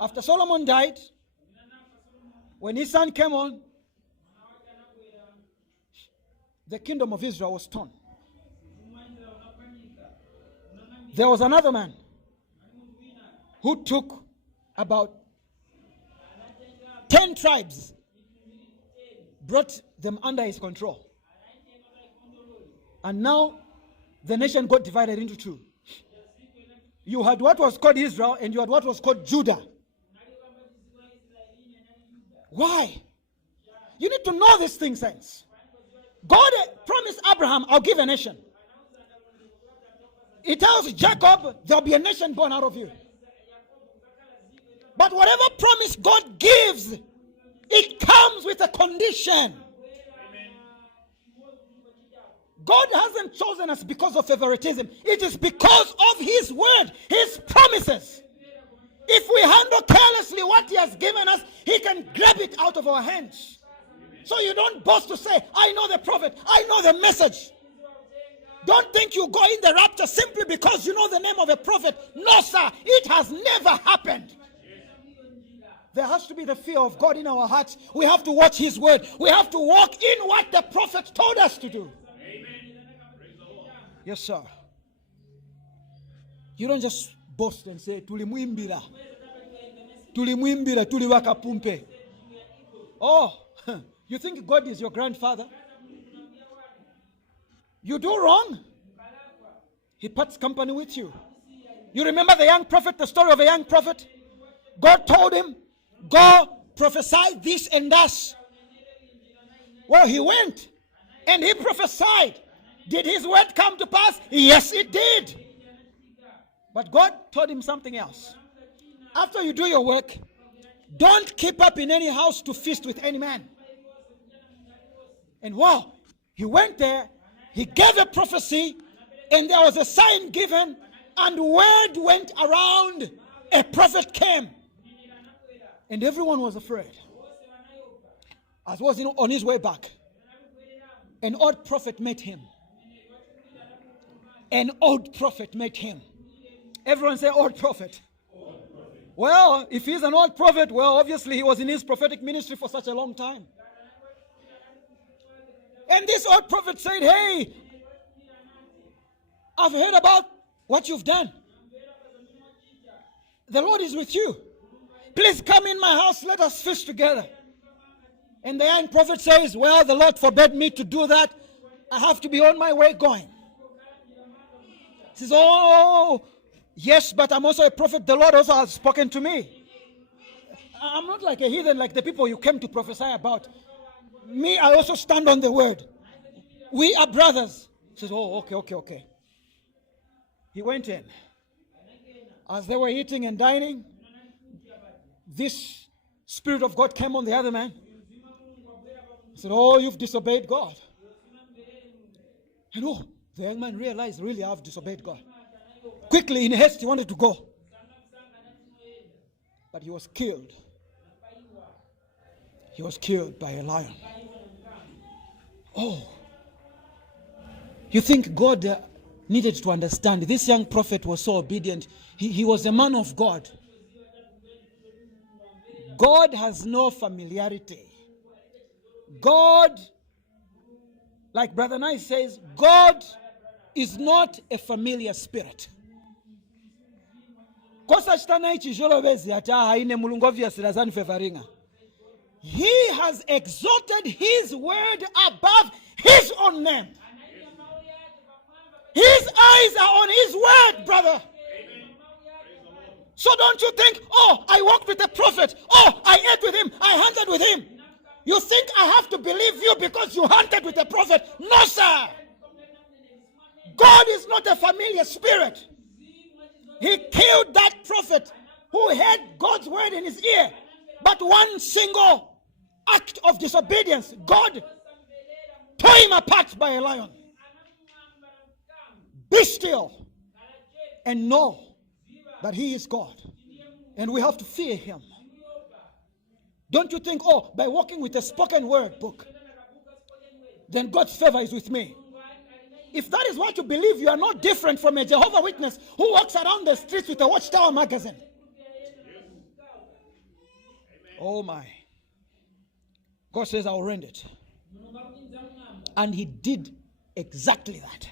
After Solomon died, when his son came on, the kingdom of Israel was torn. There was another man who took about 10 tribes, brought them under his control. And now the nation got divided into two. You had what was called Israel, and you had what was called Judah. Why? You need to know these things, saints. God promised Abraham, I'll give a nation. He tells Jacob, there'll be a nation born out of you. But whatever promise God gives, it comes with a condition. God hasn't chosen us because of favoritism. It is because of His word, His promises. If we handle carelessly what He has given us, He can grab it out of our hands. So you don't boast to say, I know the prophet, I know the message. Don't think you go in the rapture simply because you know the name of a prophet. No, sir, it has never happened. There has to be the fear of God in our hearts. We have to watch His word. We have to walk in what the prophet told us to do. Yes, sir. You don't just boast and say, tulimwimbira, tuliwaka pumpe. Oh, you think God is your grandfather? You do wrong, He parts company with you. You remember the young prophet, the story of a young prophet? God told him, go prophesy this and that. Well, he went and he prophesied. Did his word come to pass? Yes, it did. But God told him something else. After you do your work, don't keep up in any house to feast with any man. And wow, he went there, he gave a prophecy, and there was a sign given, and word went around. A prophet came, and everyone was afraid. As was on his way back, an old prophet met him. An old prophet met him. Everyone say old prophet. Well, if he's an old prophet, well, obviously he was in his prophetic ministry for such a long time. And this old prophet said, hey, I've heard about what you've done. The Lord is with you. Please come in my house, let us feast together. And the young prophet says, well, the Lord forbade me to do that. I have to be on my way going. He says, oh, yes, but I'm also a prophet. The Lord also has spoken to me. I'm not like a heathen like the people you came to prophesy about. Me, I also stand on the word. We are brothers. He says, oh, okay. He went in. As they were eating and dining, this Spirit of God came on the other man. He said, oh, you've disobeyed God. And oh, the young man realized, really, I've disobeyed God. Quickly, in haste, he wanted to go. But he was killed. He was killed by a lion. Oh. You think God needed to understand? This young prophet was so obedient. He was a man of God. God has no familiarity. God, like Brother Nye says, God is not a familiar spirit. He has exalted His word above His own name. His eyes are on His word, brother. So don't you think, oh, I walked with a prophet. Oh, I ate with him. I hunted with him. You think I have to believe you because you hunted with a prophet? No, sir. God is not a familiar spirit. He killed that prophet who had God's word in his ear. But one single act of disobedience, God tore him apart by a lion. Be still and know that He is God. And we have to fear Him. Don't you think, oh, by walking with a spoken word book, then God's favor is with me. If that is what you believe, you are not different from a Jehovah's Witness who walks around the streets with a Watchtower magazine. Oh my. God says, I'll rend it. And he did exactly that.